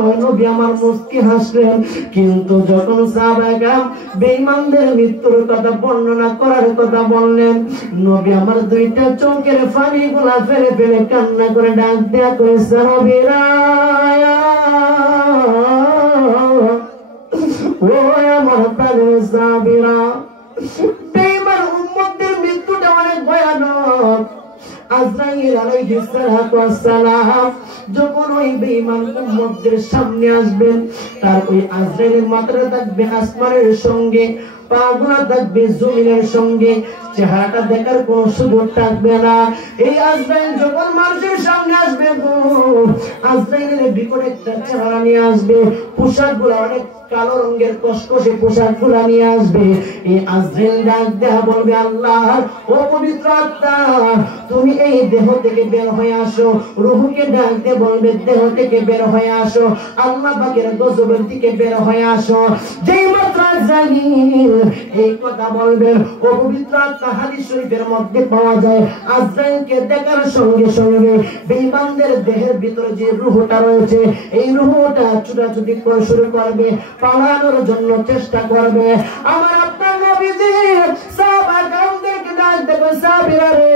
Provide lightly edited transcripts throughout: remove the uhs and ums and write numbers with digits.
সময় নবী আমার মুস্কি হাসলেন। কিন্তু যখন সাহাবায়ে বেঈমানদের মৃত্যুর কথা বর্ণনা করার কথা বললেন, নবী আমার দুইটা চোখের পানিগুলা ফেলে ফেলে কান্না করে ডাক দেয়া করে, সাহাবীরা ও আমার প্রাণের সাহাবীরা, বেঈমান উম্মতের মৃত্যুটা অনেক ভয়ানক। আজরাইল আলাইহিস সালাতু ওয়াস সালাম যখন ওই বেঈমান উম্মতদের সামনে আসবেন, তার ওই আজরাইলের মাথাটা থাকবে আসমানের সঙ্গে, পাগুলা থাকবে জমিনের সঙ্গে, চেহারাটা দেখার কোন সুযোগ থাকবে না। এই আজরাইল যখন মানুষের সামনে আসবে, আজরাইলের বিকট একটা চেহারা নিয়ে আসবে, পোশাকগুলো অনেক কালো রঙের কসকসে পোশাকগুলো নিয়ে আসবে। এই আজরাইল ডাক দেয়া বলবে, আল্লাহর অপবিত্র আত্মা, তুমি এই দেহ থেকে বের হয়ে আসো। রূহকে ডাক দিয়ে বলবে, দেহ থেকে বের হয়ে আসো, আল্লাহ পাকের গজবের দিকে বের হয়ে আসো। যেই মাত্র আজরাইল এই কথা বলবেন, অপবিত্র আত্মা হাদিস শরীফের মধ্যে পাওয়া যায়, আজরাইলকে দেখার সঙ্গে সঙ্গে বেঈমানদের দেহের ভিতরে যে রূহটা রয়েছে, এই রূহটা ছুটাছুটি করে শুরু করবে, পালানোর জন্য চেষ্টা করবে। আমার আপনার নবীজি সাহাবাদেরকে ডাক দেবে, সাহাবীরা রে,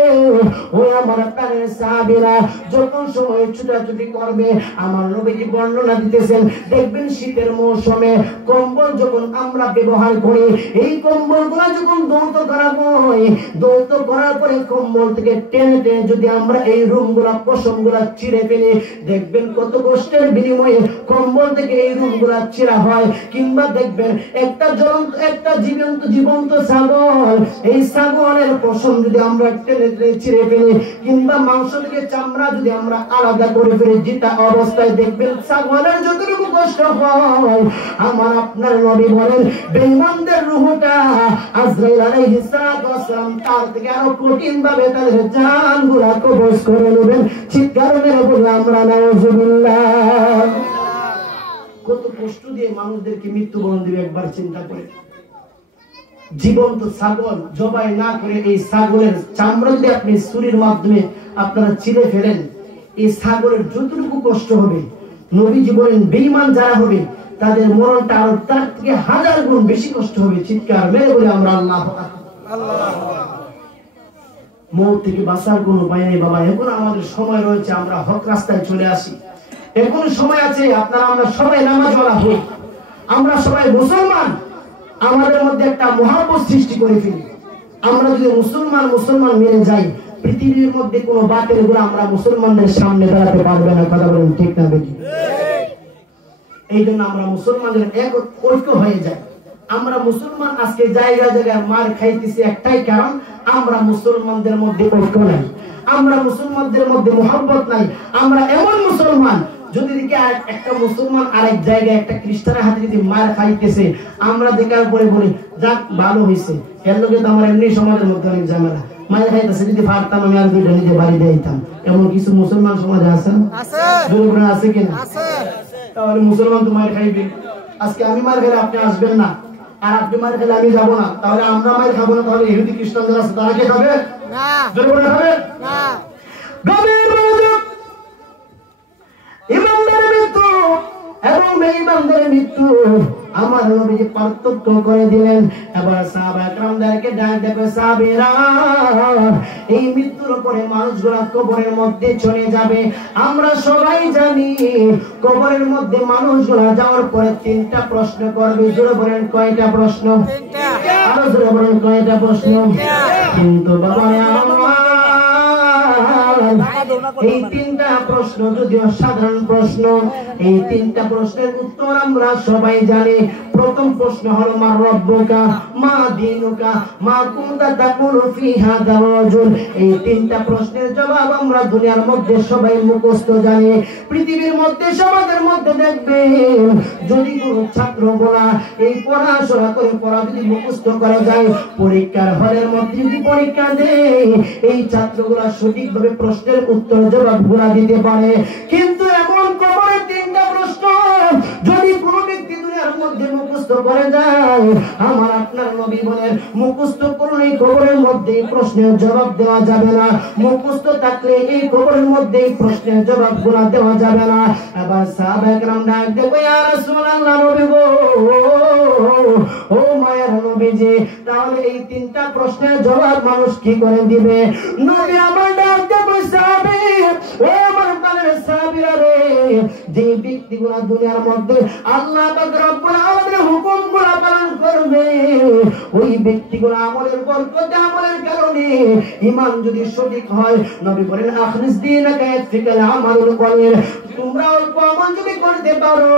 ও আমার প্রাণের সাহাবীরা, যখন সময় ছুটাছুটি করবে, আমার নবীজি বর্ণনা দিতেছেন, দেখবেন শীতের মৌসুমে কম্বল যখন আমরা ব্যবহার করি, এই কম্বলগুলো যখন দৌত করা হয়, দৌত করার পরে কম্বল থেকে টেনে টেনে যদি আমরা এই রুমগুলা পশমগুলা চিরে ফেলি, দেখবেন কত কষ্টের বিনিময়ে কম্বল থেকে এই রুমগুলা চিরা হয়। কিংবা দেখবেন একটা জীবন্ত ছাগল, এই ছাগলের পশম যদি আমরা টেনে টেনে চিরে ফেলি, কিংবা মাংস থেকে চামড়া যদি আমরা আলাদা করে ফেলি, যেটা অবস্থায় দেখবেন ছাগলের যতটুকু কষ্ট হয়, আমার আপনার নবী বলেন বেঈমানদের রূহটা আজরাইল আলাইহিস সালাতু ওয়াস সালাম তার থেকে আরো কঠিন ভাবে তাদের জানগুলা কবজ করে নেবেন। চিৎকার মেরে বলি আমরা নাউজুবিল্লাহ। কত কষ্ট দিয়ে মানুষদেরকে মৃত্যুবরণ দিবে একবার চিন্তা করে। জীবন্ত ছাগল জবাই না করে এই ছাগলের চামড়া যদি আপনি ছুরির মাধ্যমে আপনারা ছিঁড়ে ফেলেন, এই ছাগলের যতটুকু কষ্ট হবে, নবীজি বলেন বেঈমান যারা হবে তাদের মরণটা আরো তার থেকে 1000 গুণ বেশি কষ্ট হবে। চিৎকার মেরে বলে আমরা আল্লাহু আকবার। মওত থেকে বাঁচার কোনো উপায় নেই বাবা, এখন আমাদের সময় রয়েছে, আমরা হক রাস্তায় চলে আসি, এখন সময় আছে। আপনারা আমরা সবাই নামাজওয়ালা হই, আমরা সবাই মুসলমান, আমাদের মধ্যে একটা মহব্বত সৃষ্টি করে ফেলি। আমরা যদি মুসলমান মেনে যাই, পৃথিবীর মধ্যে কোনো বাতিল গুলো আমরা মুসলমানদের সামনে দাঁড়াতে পারবে না। কথা বলেন ঠিক না বেশি? এই জন্য আমরা মুসলমানদের এক ঐক্য হয়ে যাই। আমরা মুসলমান আজকে জায়গায় জায়গায় মার খাইতেছি একটাই কারণ, আমরা মুসলমানদের মধ্যে ঐক্য নাই, আমরা মুসলমানদের মধ্যে মহব্বত নাই। আমরা এমন মুসলমান, যদি দেখি একটা মুসলমান আরেক জায়গায় একটা খ্রিস্টানের হাতে যদি মার খাইতেছে, আমরা দেখার পরে বলি যাক ভালো হয়েছে, এর লোকে তো আমার এমনি সমাজের মধ্যে অনেক ঝামেলা, মায়ের খাইতেছে, যদি পারতাম আমি আর দুইটা নিজে বাড়ি দিতাম। এমন কিছু মুসলমান সমাজে আছে আছে কিনা? তাহলে মুসলমান তো মায়ের খাইবে। আজকে আমি মার খেলে আপনি আসবেন না, আর আপনি মার খেলে আমি যাবো না, তাহলে আমরা মায়ের খাবো না, তাহলে ইহুদি খ্রিস্টান যারা আছে তারা কি খাবে? ইমানদারের মৃত্যু এবং বেঈমানদের মৃত্যু আমার নবীজি পার্থক্য করে দিলেন। এবার সাহাবায়ে কেরামদেরকে ডাক দেবে, সাহাবীরা এই মৃত্যুর পরে মানুষগুলা কবরের মধ্যে চলে যাবে। আমরা সবাই জানি কবরের মধ্যে মানুষগুলা যাওয়ার পরে 3টা প্রশ্ন করবে। জোরে বলেন কয়টা প্রশ্ন? আরো জোরে বলেন কয়টা প্রশ্ন? কিন্তু বাবা এই 3টা প্রশ্ন যদিও সাধারণ প্রশ্ন, এই 3টা প্রশ্নের উত্তর আমরা সবাই জানি। প্রথম প্রশ্ন হলো মা রব্বুকা, মা দীনুকা, মা কুনতা তাকুলু ফি হাযা রাজুল। এই 3টা প্রশ্নের জবাব আমরা দুনিয়ার মধ্যে সবাই মুখস্থ জানি। পৃথিবীর মধ্যে সমাজের মধ্যে দেখবেন যদি কোনো ছাত্র বলা এই পড়াশোনা করে পড়া যদি মুখস্থ করা যায়, পরীক্ষার হলের মধ্যে যদি পরীক্ষা দেয়, এই ছাত্রগুলা সঠিকভাবে প্রশ্নের উত্তর জবাব গুলা দিতে পারে। কিন্তু এমন কবরের 3টা প্রশ্ন যদি কোনো ব্যক্তি দুনিয়ার মধ্যে মুখস্থ মুখস্থ করে যায়। আমার আপনার নবী বলেন মুখস্থ করলে কবরের মধ্যে প্রশ্নের জবাব দেওয়া যাবে না, মুখস্থ থাকলে এই কবরের মধ্যে প্রশ্নের জবাব গুলো দেওয়া যাবে না। আবার সাহাবায়ে কেরাম ডাক দেবে ইয়া রাসূলুল্লাহ, নবী গো, ও মায়ের নবীজি, তাহলে এই তিনটা প্রশ্নের জবাব মানুষ কি করে দিবে? নবী আমার ডাক দেবে সাহাবী, ও আমার প্রাণের সাহাবীরা রে, যে ব্যক্তিগুলো দুনিয়ার মধ্যে আল্লাহ পাক রব্বুল আলামিনের হুকুমগুলো পালন করবে, ওই ব্যক্তিগুলো আমলের বরকতে, আমলের কারণে ঈমান যদি সঠিক হয়, নবী বলেন আখলিস দীনাকা ইয়াকফিকাল আমালুল কলিল, তোমরা অল্প আমল যদি করতে পারো,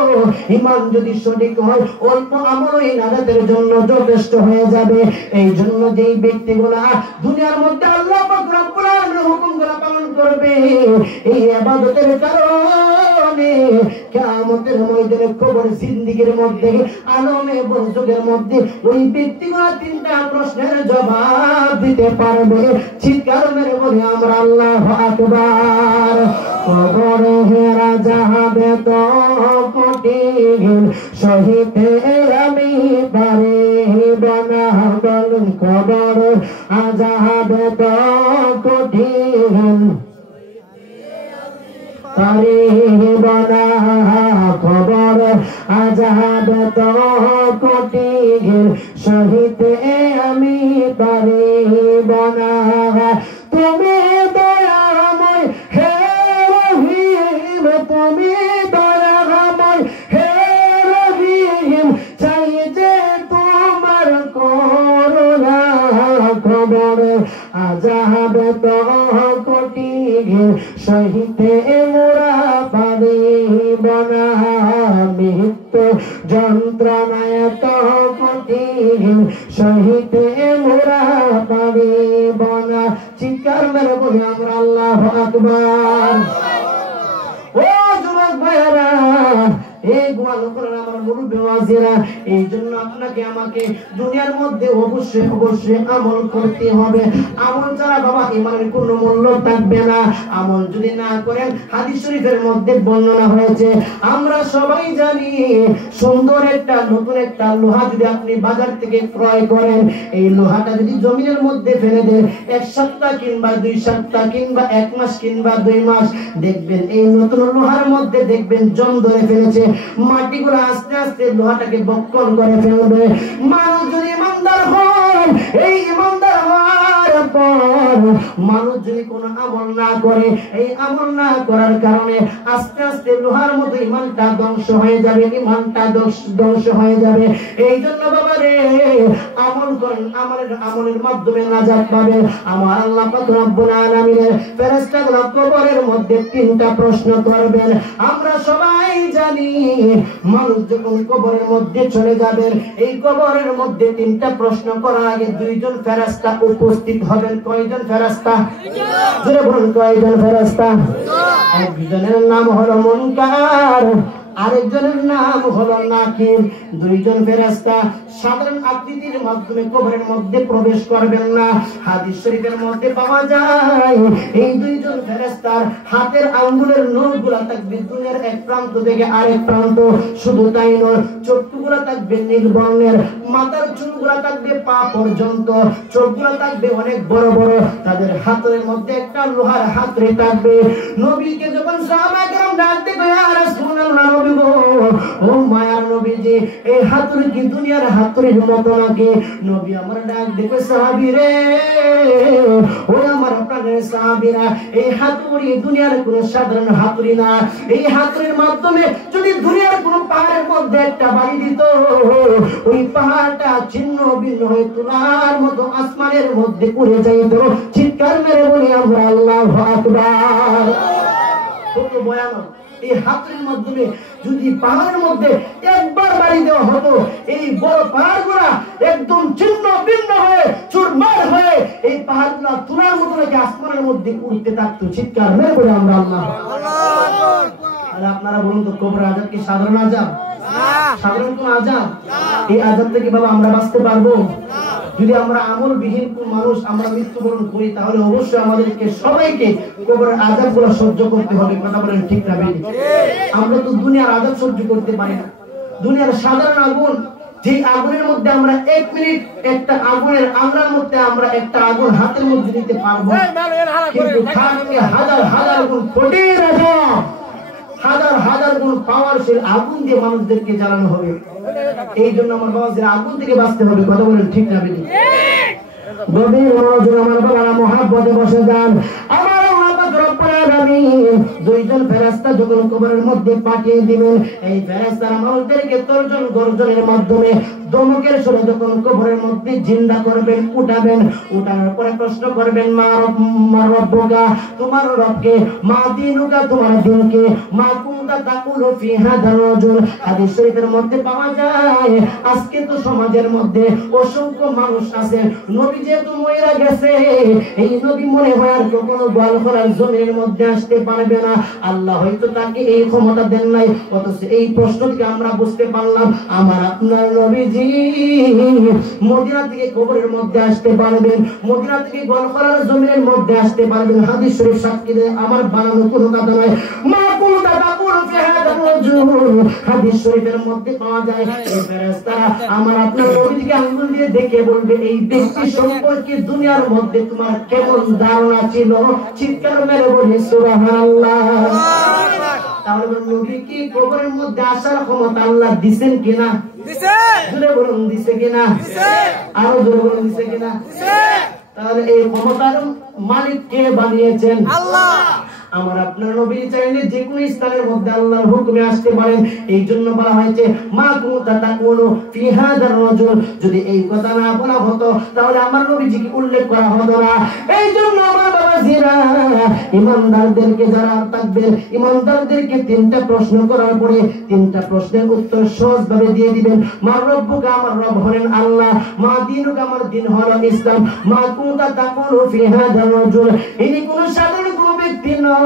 ঈমান যদি সঠিক হয়, অল্প আমলই নাজাতের জন্য যথেষ্ট হয়ে যাবে। এই জন্য যেই ব্যক্তিগুলো দুনিয়ার মধ্যে আল্লাহ পাক রব্বুল আলামিনের হুকুমগুলো পালন করবে, এই ইবাদতের কারণে কিয়ামতের ময়দানে কবর জিন্দেগীর মধ্যে আলমে বরজখের মধ্যে ওই ব্যক্তিগুলো তিনটা প্রশ্নের জবাব দিতে পারবে। চিৎকার মেরে বলি আমরা আল্লাহু আকবার। কবরে হেরা যাবে তো কঠিন, সহিতে আমি পারিব না, বলুন কবরে যাবে তো কঠিন, পারিব না, খবর আজাব তো কঠিন, সহিতে আমি পারিব না। তুমি দয়াময় হে রহিম, তুমি দয়াময় হে রহিম, চাই যে তোমার করুণা, খবর আজাব তো কঠিন, সহিতে মোরা পারিব না, মৃত্যু যন্ত্রণায় তো কঠিন, সহিতে মোরা পারিব না। চিৎকার মেরে বলি আমরা আল্লাহু আকবার। ও যুবক ভাইয়েরা, এই গোয়াল করেন আমার মুরব্বি ওয়াজিরা, এই জন্য আপনাকে আমাকে দুনিয়ার মধ্যে অবশ্যই অবশ্যই আমল করতে হবে। আমল ছাড়া বাবা ঈমানের কোনো মূল্য থাকবে না। আমল যদি না করেন, হাদিস শরীফের মধ্যে বর্ণনা হয়েছে, আমরা সবাই জানি সুন্দর একটা নতুন একটা লোহা যদি আপনি বাজার থেকে ক্রয় করেন, এই লোহাটা যদি জমিনের মধ্যে ফেলে দেন, এক সপ্তাহ কিংবা 2 সপ্তাহ কিংবা 1 মাস কিংবা 2 মাস, দেখবেন এই নতুন লোহার মধ্যে দেখবেন জং ধরে ফেলেছে, মাটিগুলো আস্তে আস্তে লোহাটাকে বক্ষণ করে ফেলবে। মানুষ যদি ইমানদার হয়, এই ইমানদার হওয়ার পর মানুষ যদি কোনো আমল না করে, এই আমল না করার কারণে আস্তে আস্তে লোহার মতো ইমানটা ধ্বংস হয়ে যাবে, ইমানটা ধ্বংস হয়ে যাবে। এই জন্য বাবা রে, আমল করেন, আমলের মাধ্যমে নাজাত পাবে। আমার আল্লাহ পাক রব্বুল আলামিনের ফেরেশতাগুলো কবরের মধ্যে 3টা প্রশ্ন করবেন। আমরা সবাই জানি মানুষ যখন কবরের মধ্যে চলে যাবেন, এই কবরের মধ্যে 3টা প্রশ্ন করার আগে 2 জন ফেরেশতা উপস্থিত হবেন। কয়জন ফেরেশতা? জোরে বলুন, কয়জন ফেরেশতা? একজনের নাম হলো মুনকার, আরেকজনের নাম হলো নাকির। 2 জন ফেরেশতা সাধারণ আকৃতির মাধ্যমে কবরের মধ্যে প্রবেশ করবেন না। হাদিস শরীফের মধ্যে পাওয়া যায় এই 2 জন ফেরেশতার হাতের আঙ্গুলের নখগুলো থাকবে দুনিয়ার এক প্রান্ত থেকে আরেক প্রান্ত। শুধু তাই নয়, চোখগুলো থাকবে নীল বর্ণের, মাথার চুলগুলো থাকবে পা পর্যন্ত, চোখগুলো থাকবে অনেক বড় বড়, তাদের হাতের মধ্যে একটা লোহার হাতড়ি থাকবে। নবীকে যখন সাহাবায়ে কেরাম ডাকতে গিয়ে ইয়া রাসূলুল্লাহ, নবী গো, ও মায়ার নবীজি, এই হাতুড়ি কি দুনিয়ার হাতুড়ির মতো নাকি? নবী আমার ডাক দেখে সাহাবী রে, ও আমার প্রাণের সাহাবীরা, এই হাতুড়ি দুনিয়ার কোনো সাধারণ হাতুড়ি না। এই হাতুড়ির মাধ্যমে যদি দুনিয়ার কোনো পাহাড়ের মধ্যে একটা বাড়ি দিত, ওই পাহাড়টা ছিন্ন ভিন্ন হয়ে তুলার মতো আসমানের মধ্যে উড়ে যাইত। চিৎকার মেরে বলি আমরা আল্লাহু আকবার। কত ভয়ানক! এই হাতুড়ির মাধ্যমে যদি পাহাড়ের মধ্যে একবার বাড়ি দেওয়া হতো, এই বড় পাহাড়গুলা একদম ছিন্ন ভিন্ন হয়ে চুরমার হয়ে এই পাহাড়গুলা তুলার মতো রেখে আসমানের মধ্যে উঠতে থাকতো। চিৎকার মেরে বলে আমরা আল্লাহু আকবার। আর আপনারা বলুন তো, কবরের আযাব কি সাধারণ আযাব? সাধারণ কোন আযাব? এই আযাব থেকে বাবা আমরা বাঁচতে পারবো? যদি আমরা আমলবিহীন কোন মানুষ আমরা মৃত্যুবরণ করি, তাহলে অবশ্যই আমাদেরকে সবাইকে কবরের আযাবগুলো সহ্য করতে হবে। কথা বলেন ঠিক না বেঠিক? আমরা তো দুনিয়ার আযাব সহ্য করতে পারি না। দুনিয়ার সাধারণ আগুন যে আগুনের মধ্যে আমরা 1 মিনিট একটা আগুনের আংরার মধ্যে আমরা একটা আগুন হাতের মধ্যে নিতে পারবো, কিন্তু তার থেকে হাজার হাজার গুণ কোটি হাজার হাজার গুণ পাওয়ারশীল আগুন দিয়ে মানুষদেরকে জ্বালানো হবে। এই জন্য আমার বাবা আগুন থেকে বাঁচতে হবে। কথা বলেন ঠিক না বেশি? গভীর মনোযোগ আমার বাবারা মহাব্বতে বসে যান। আমার দুইজন ফেরেশতা যখন কবরের মধ্যে পাঠিয়ে দিবেন, এই ফেরেশতারা মানুষদেরকে তর্জন গর্জনের মাধ্যমে দমকের সুরে যখন কবরের মধ্যে জিন্দা করবেন, উঠাবেন, উঠানোর পরে প্রশ্ন করবেন মা রব্বুকা, তোমার রবকে, মা দিনুকা, তোমার দিনকে, মা কুনতা তাকুলু ফি হাদার রাজুল। হাদিস শরীফের মধ্যে পাওয়া যায় আজকে তো সমাজের মধ্যে অসংখ্য মানুষ আছে, নবী যেহেতু মরে গেছে, এই নবী মনে হয় আর কখনো গোয়াল করার জমির মধ্যে আসতে পারবে না। আল্লাহ হয়তো তাকে এই ক্ষমতা দেন নাই, অথচ এই প্রশ্নটিকে আমরা বুঝতে পারলাম আমার আপনার নবীজি মদিনা থেকে কবরের মধ্যে আসতে পারবেন, মদিনা থেকে গোয়াল করার জমির মধ্যে আসতে পারবেন। হাদিস শরীফ সাক্ষী দেয়, আমার বানানো কোনো কথা নয়। মা কুনতা তাকুলু ফি হাদার রাজুল, হাদিস শরীফের মধ্যে পাওয়া যায় এই ফেরেশতারা আমার আপনার নবীকে আঙ্গুল দিয়ে দেখে বলবে এই ব্যক্তি সম্পর্কে দুনিয়ার মধ্যে তোমার কেমন ধারণা ছিল। চিৎকার মেরে বলি সুবহানাল্লাহ। তাহলে নবী কি কবরের মধ্যে আসার ক্ষমতা আল্লাহ দিবেন কিনা? দিছে। জোরে বলুন দিছে কিনা? দিছে। আরো জোরে বলুন দিছে কিনা? দিছে। তাহলে এই ক্ষমতার মালিক কে বানিয়েছেন? আল্লাহ। আমার আপনার নবী চাইলে যে কোনো স্থানের মধ্যে আল্লাহর হুকুমে আসতে পারেন। এই জন্য বলা হয়েছে মা কুনতা তাকুলু ফি হাদার রাজুল। যদি এই কথা না বলা হতো তাহলে আমার নবীজিকে উল্লেখ করা হতো না। এই জন্য আমার বাবাজিরা ইমানদারদেরকে যারা থাকবেন, ইমানদারদেরকে 3টা প্রশ্ন করার পরে 3টা প্রশ্নের উত্তর সহজভাবে দিয়ে দিবেন। মা রব্বুকা, আমার রব হলেন আল্লাহ। মা দিনুকা, আমার দিন হলো ইসলাম। মা কুনতা তাকুলু ফি হাদার রাজুল। ইনি কোন সাধারণ কোন ব্যক্তি নয়,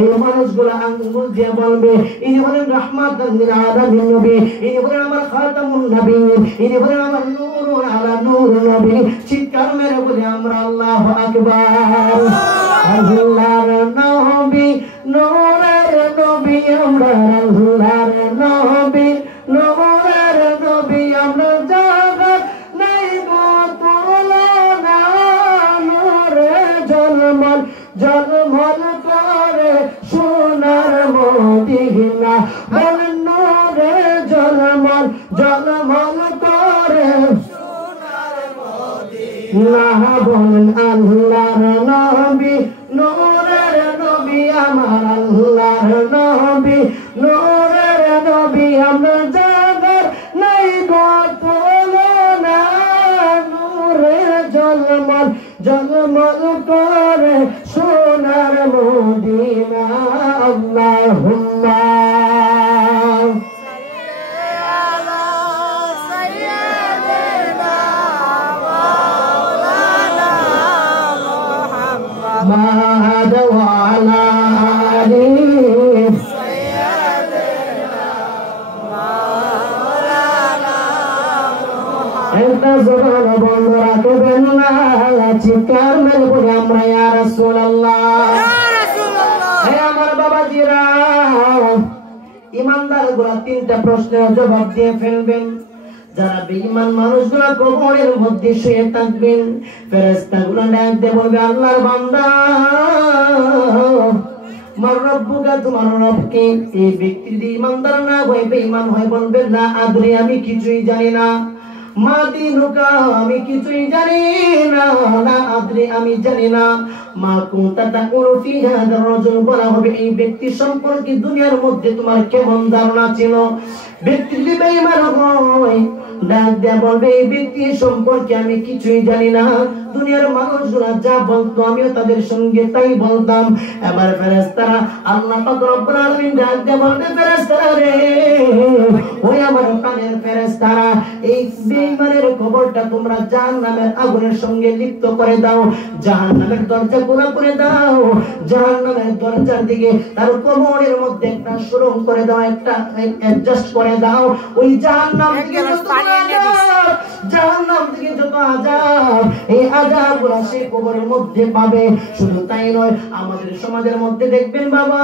এই মানুষগুলো আঙ্গুল দিয়ে বলবে ইনি হলেন রাহমাতাল লিল আলামিন নবী, ইনি হলেন আমার খাতামুন নবীন, ইনি হলেন আমার নূরুন আলা নূর নবী। চিৎকার মেরে বলে আমরা আল্লাহু আকবার। আল্লাহর নবী, নূরের নবী, আমরা আল্লাহর নবী, নূরের নবী, আমরা জগৎ নাই গো তুলনা। নূরে জলমল জলমল করে সোনার মদিনা, বল নূরে জলমল জলমল করে সোনার মদিনা। বলেন আল্লাহর নবী, নূরের নবী, আমার আল্লাহর নবী, নূরের নবী, আমরা জগৎ নাই গো তুলনা। নূরে জলমল জলমল করে সোনার মদিনা। আল্লাহুম্মা محمد وعلى آله একটা জবান বন্ধ রাখবেন না, চিৎকার মেরে বলে আমরা ইয়া রাসূলুল্লাহ, ইয়া রাসূলুল্লাহ। হে আমার বাবাজিরা, ইমানদার গুলা 3টা প্রশ্নের জবাব দিয়ে ফেলবেন। যারা বেঈমান মানুষগুলা কবরের মধ্যে শুয়ে থাকবেন, ফেরেশতাগুলো ডাক দিয়ে বলবে আল্লাহর বান্দা, মার রব্বুকা, তোমার রব কে? এই ব্যক্তি যদি ইমানদার না হয়, বেঈমান হয়, বলবে না আদরি, আমি কিছুই জানি না। মা দিনুকা, আমি কিছুই জানি না। না আদরি, আমি জানি না। মা কুনতা তাকুলু ফি হাদার রাজুল, বলা হবে এই ব্যক্তি সম্পর্কে দুনিয়ার মধ্যে তোমার কেমন ধারণা ছিল। ব্যক্তি যদি বেঈমান হয়, ডাক দেয়া বলবে এই ব্যক্তি সম্পর্কে আমি কিছুই জানি না। দুনিয়ার মানুষগুলা যা বলতো আমিও তাদের সঙ্গে তাই বলতাম। এবার ফেরেশতারা আল্লাহ পাক রব্বুল আলামিন ডাক দেয়া বলবে ফেরেশতারা রে, ওই আমার প্রাণের ফেরেশতারা, এই বেঈমানের কবরটা তোমরা জাহান্নামের আগুনের সঙ্গে লিপ্ত করে দাও, জাহান্নামের দরজা খোলা করে দাও, জাহান্নামের দরজার দিকে তার কবরের মধ্যে একটা সুরঙ্গ করে দাও, একটা অ্যাডজাস্ট করে দাও। ওই জাহান্নাম থেকে যত আযাব, এই সাজাগুলো সেই কবরের মধ্যে পাবে। শুধু তাই নয়, আমাদের সমাজের মধ্যে দেখবেন বাবা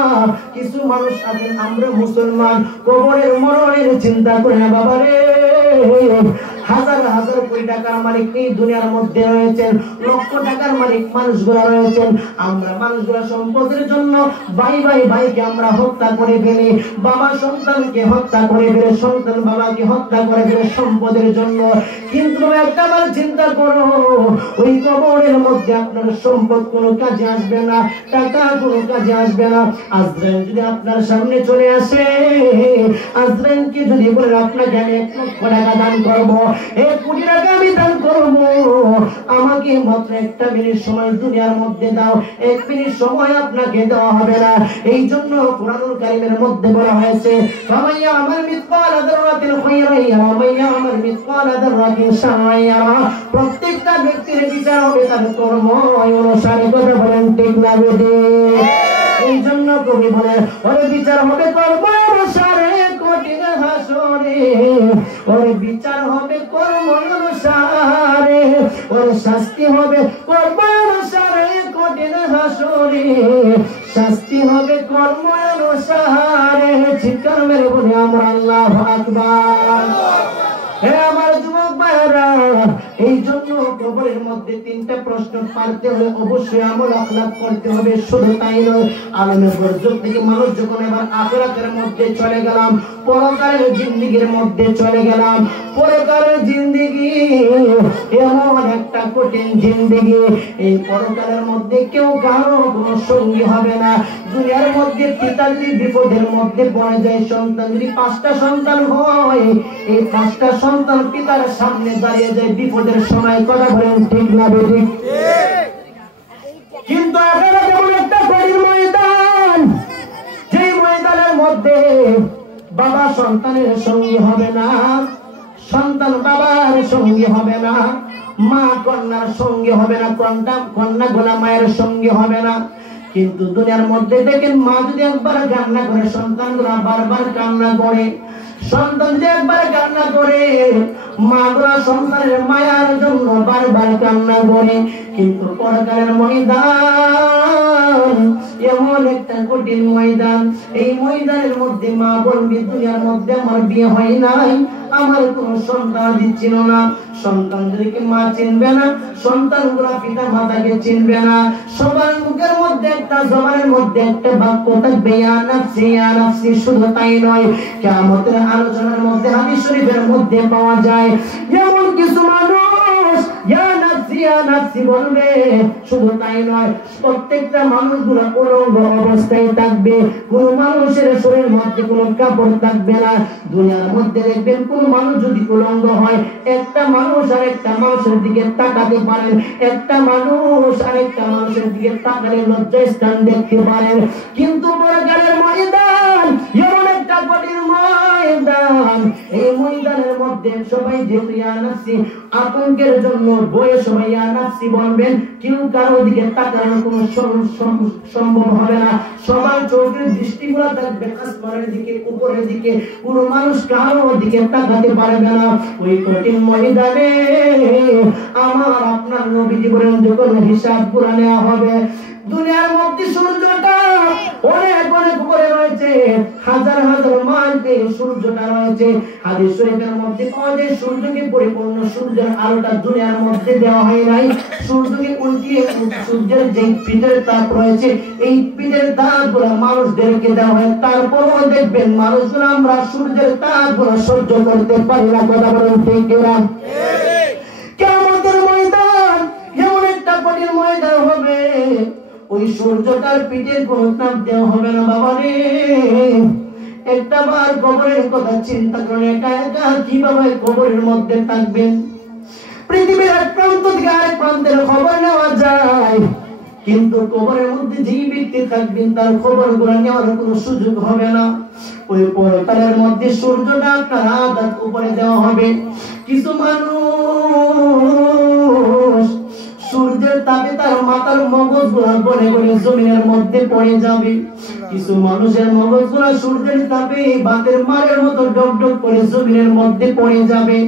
কিছু মানুষ আছেন, আমরা মুসলমান কবরের মরণের চিন্তা করে না বাবা রে। হাজার হাজার কোটি টাকার মালিক এই দুনিয়ার মধ্যে রয়েছেন, লক্ষ টাকার মালিক মানুষগুলো রয়েছেন। আমরা মানুষগুলো সম্পদের জন্য ভাইকে আমরা হত্যা করে ফেলি, বাবা সন্তানকে হত্যা করে ফেলে, সন্তান বাবাকে হত্যা করে ফেলে সম্পদের জন্য। কিন্তু একটা বার চিন্তা করো, ওই কবরের মধ্যে আপনার সম্পদ কোনো কাজে আসবে না, টাকা কোনো কাজে আসবে না। আজরাইল যদি আপনার সামনে চলে আসে, আজরাইলকে যদি বলেন আপনাকে আমি 1 লক্ষ টাকা দান করবো, 1 কোটি টাকা আমি দান করবো, আমাকে মাত্র 1 মিনিট সময় দুনিয়ার মধ্যে দাও, 1 মিনিট সময় আপনাকে দেওয়া হবে না। এই জন্য কুরআনুল কারীমের মধ্যে বলা হয়েছে ফামাইয়া আমাল মিসকালা যাররাতিন খায়রান ইয়ারা ওয়া মাইয়া আমাল মিসকালা যাররাতিন শাররান ইয়ারা। প্রত্যেকটা ব্যক্তির বিচার হবে তার কর্ম অনুসারে। কথা বলেন ঠিক না বেদে? এই জন্য কবি বলে ওরে বিচার হবে কর্ম অনুসারে কঠিন হাসরে, ওরে বিচার হবে কর্ম অনুসারে, ওরে শাস্তি হবে কর্ম অনুসারে কঠিন হাসরে, শাস্তি হবে কর্ম অনুসারে। চিৎকার মেরে বলি আমরা আল্লাহু আকবার। হে আমার যুবক ভাইরা, এই জন্য কবরের মধ্যে 3টা প্রশ্ন পারতে হলে অবশ্যই আমল আখলাক করতে হবে। শুধু তাই নয়, আলমে বরজত থেকে মানুষ যখন এবার আখিরাতের মধ্যে চলে গেলাম, পরকালের জিন্দেগির মধ্যে চলে গেলাম। পরকালের জিন্দেগি এমন একটা কঠিন জিন্দেগি, এই পরকালের মধ্যে কেউ কারো কোনো সঙ্গী হবে না। দুনিয়ার মধ্যে পিতা যদি বিপদের মধ্যে পড়ে যায়, সন্তান যদি 5টা সন্তান হয়, এই 5টা সন্তান পিতার সামনে দাঁড়িয়ে যায় বিপদের সময়। কথা বলেন ঠিক না বেঠিক? কিন্তু আখেরাত এমন একটা কঠিন ময়দান, যেই ময়দানের মধ্যে বাবা সন্তানের সঙ্গী হবে না, সন্তান বাবার সঙ্গী হবে না, মা কন্যার সঙ্গী হবে না, কন্যা গোলা মায়ের সঙ্গী হবে না। কিন্তু দুনিয়ার মধ্যে দেখেন, মা যদি একবার কান্না করে সন্তানগুলো বারবার কান্না করে, সন্তান যদি একবার কান্না করে মা গুলা সন্তানের মায়ার জন্য বারবার কান্না করে। কিন্তু পরকালের ময়দান এমন একটা কঠিন ময়দান, এই ময়দানের মধ্যে মা বলবে দুনিয়ার মধ্যে আমার বিয়ে হয় নাই, আমার কোন সন্তান দিচ্ছিল না। সন্তানদেরকে মা চিনবে না, সন্তানগুলা পিতা মাতাকে চিনবে না। সবার মুখের মধ্যে একটা, জবানের মধ্যে একটা বাক্য থাকবে ইয়া নাফসি ইয়া নাফসি। শুধু তাই নয়, কিয়ামতের আলোচনার মধ্যে হাদিস শরীফের মধ্যে পাওয়া যায় এমন কিছু মানুষ ইয়া নাফসি ইয়া নাফসি বলবে। শুধু তাই নয়, প্রত্যেকটা মানুষগুলো উলঙ্গ অবস্থায় থাকবে, কোন মানুষের শরীরের মধ্যে কোনো কাপড় থাকবে না। দুনিয়ার মধ্যে দেখবেন কোন মানুষ যদি উলঙ্গ হয়, একটা মানুষ আরেকটা মানুষের দিকে তাকাতে পারেন, একটা মানুষ আরেকটা মানুষের দিকে তাকালে লজ্জাস্থান দেখতে পারেন। কিন্তু পরকালের ময়দান এমন একটা কঠিন ময়দান, এই ময়দানের মধ্যে সবাই যেহেতু ইয়া নাফসি আতঙ্কের জন্য বয়ে সবাই ইয়া নাফসি বলবেন, কেউ কারো দিকে তাকানোর কোনো সম্ভব হবে না। সবার চোখের দৃষ্টিগুলো থাকবে আসমানের দিকে, উপরের দিকে, কোনো মানুষ কারো দিকে তাকাতে পারবে না। ওই কঠিন ময়দানে আমার আপনার নবীজি বলেন যখন হিসাব পুরা নেওয়া হবে, দুনিয়ার মধ্যে সূর্যটা অনেক অনেক উপরে রয়েছে, হাজার হাজার মাইল এই সূর্যটা রয়েছে। হাদিস শরীফের মধ্যে পাওয়া যায় সূর্যকে পরিপূর্ণ সূর্যের আলোটা দুনিয়ার মধ্যে দেওয়া হয় নাই। সূর্যকে উল্টিয়ে সূর্যের যে পিঠের তাপ রয়েছে, এই পিঠের তাপগুলো মানুষদেরকে দেওয়া হয়। তারপরও দেখবেন মানুষগুলো আমরা সূর্যের তাপগুলো সহ্য করতে পারি না। কথা বলেন ঠিক কিনা? কিয়ামতের ময়দান এমন একটা কঠিন ময়দান হবে, ওই সূর্যটার পিঠে কোনো তাপ দেওয়া হবে না। বাবা রে, একটা বার কবরের কথা চিন্তা করেন, একা একা কিভাবে কবরের মধ্যে থাকবেন। পৃথিবীর এক প্রান্ত থেকে আরেক প্রান্তের খবর নেওয়া যায়, কিন্তু কবরের মধ্যে যেই ব্যক্তি থাকবেন তার খবরগুলো নেওয়ার কোনো সুযোগ হবে না। ওই পরকালের মধ্যে সূর্যটা আপনার আঘাত উপরে দেওয়া হবে। কিছু মানুষ সূর্য সূর্যের তাপে তার মাথার মগজগুলো গলে গলে জমিনের মধ্যে পড়ে যাবে। কিছু মানুষের মগজগুলো সূর্যের তাপে বাতের মারের মতো ডক ডক করে জমিনের মধ্যে পড়ে যাবে।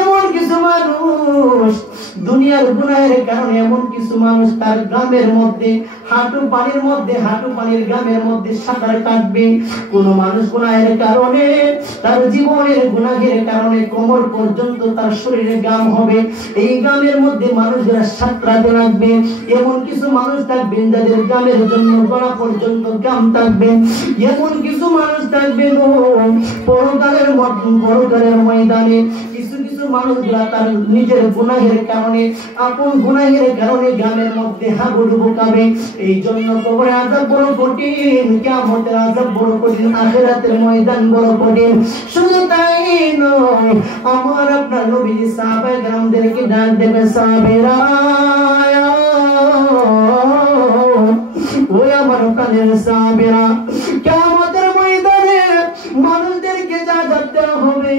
এমন কিছু মানুষ দুনিয়ার গুনাহের কারণে, এমন কিছু মানুষ তার গ্রামের মধ্যে হাঁটু পানির গ্রামের মধ্যে সাঁতার কাটবে। কোন মানুষ গুনাহের কারণে, তার জীবনের গুনাহের কারণে কোমর পর্যন্ত তার শরীরে গাম হবে। এই গ্রামের মধ্যে মানুষরা সাঁতরাতে লাগবে। এমন কিছু মানুষ থাকবেন যাদের গ্রামের জন্য গলা পর্যন্ত গাম থাকবে। এমন কিছু মানুষ থাকবেন পরকালের ময়দানে কিছু কিছু মানুষগুলা তার নিজের গুনাহের কারণে, আপন গুনাহের কারণে গ্রামের মধ্যে হাবুডুবু খাবে। এই জন্য কবরে আযাব বড় কঠিন, কিয়ামতের আযাব বড় কঠিন, আখিরাতের ময়দান বড় কঠিন। শুধু তাই নয়, আমার আপনার নবী সাহাবায়ে কেরামদেরকে ডাক দেবে, সাহাবীরা ওই আমার প্রাণের সাহাবীরা, কিয়ামতের ময়দানে মানুষদেরকে যা আযাব দেওয়া হবে,